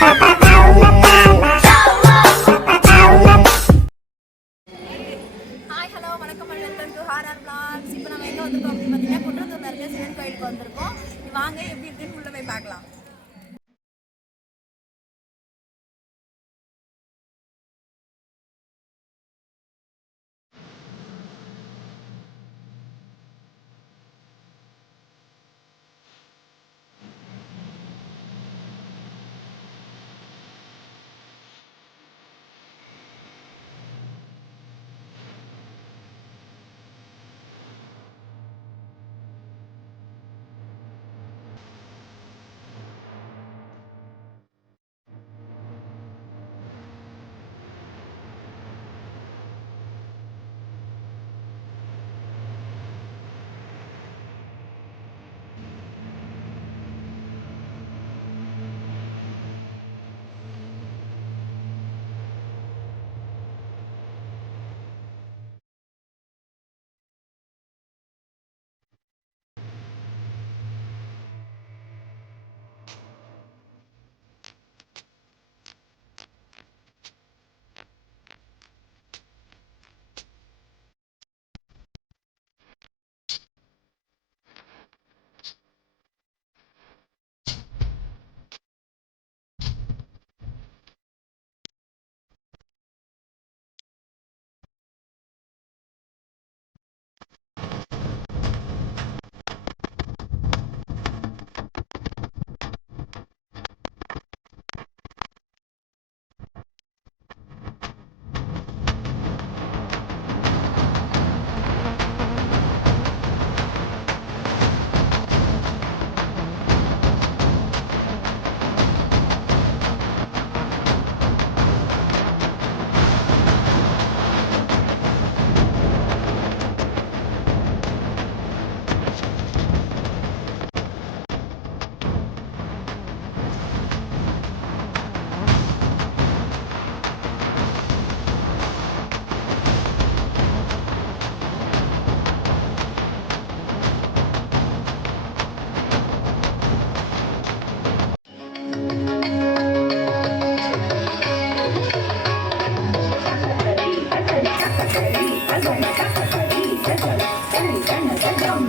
Ha ha!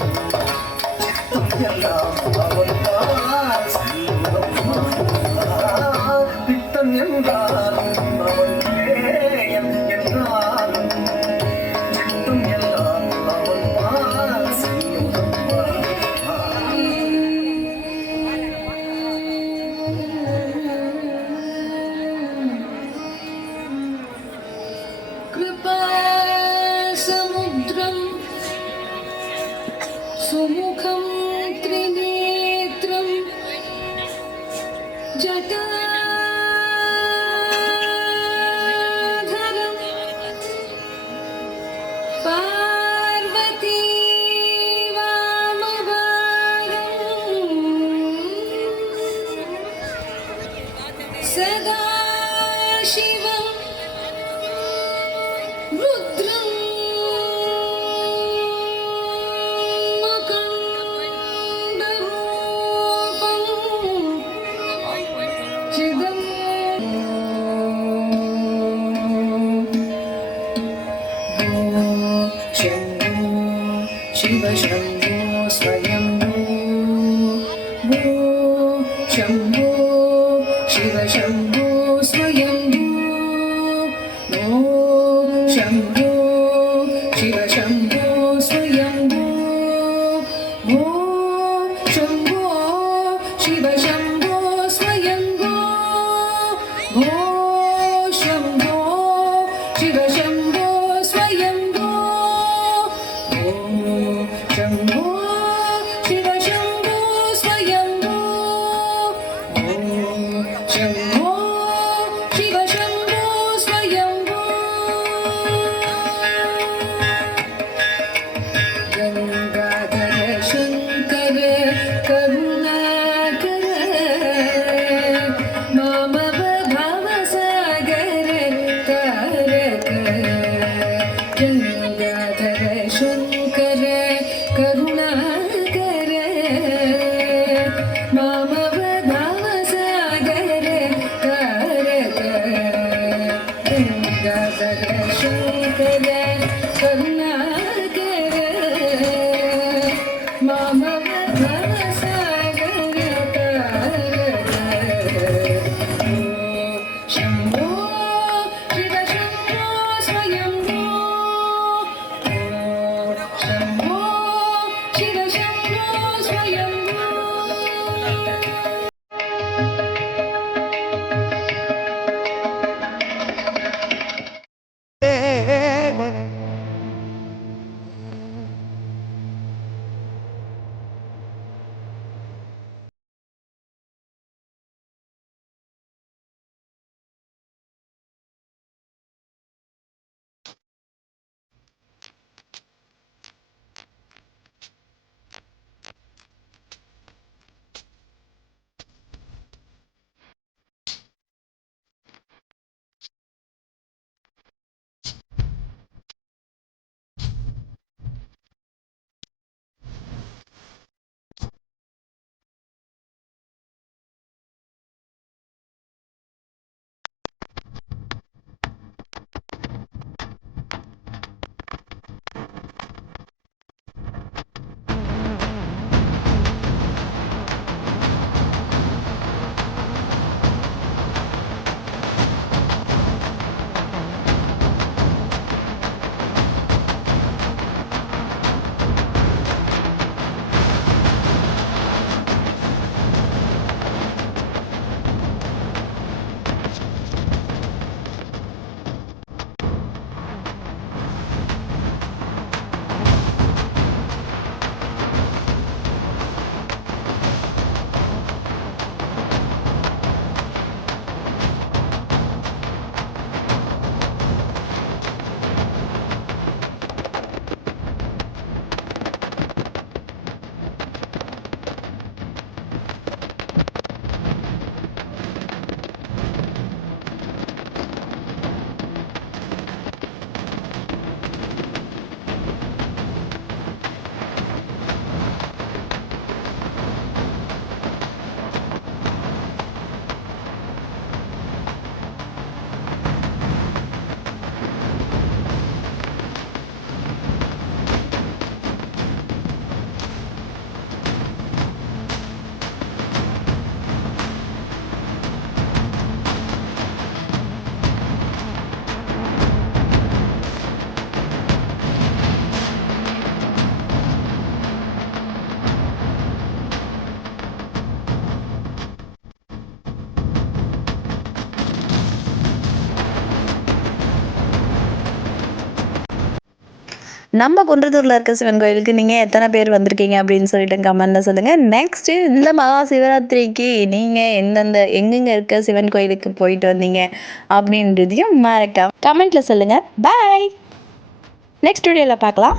야, 야, 야, 야, 야, 야, நம்ம குன்றத்தூரில் இருக்க சிவன் கோயிலுக்கு நீங்கள் எத்தனை பேர் வந்திருக்கீங்க அப்படின்னு சொல்லிட்டு கமெண்ட்டில் சொல்லுங்கள் நெக்ஸ்ட்டு இந்த மகா சிவராத்திரிக்கு நீங்கள் எந்தெந்த எங்கெங்கே இருக்க சிவன் கோயிலுக்கு போயிட்டு வந்தீங்க அப்படின்றதையும் மறக்காம கமெண்ட்டில் சொல்லுங்கள் பாய் நெக்ஸ்ட் வீடியோவில் பார்க்கலாம்.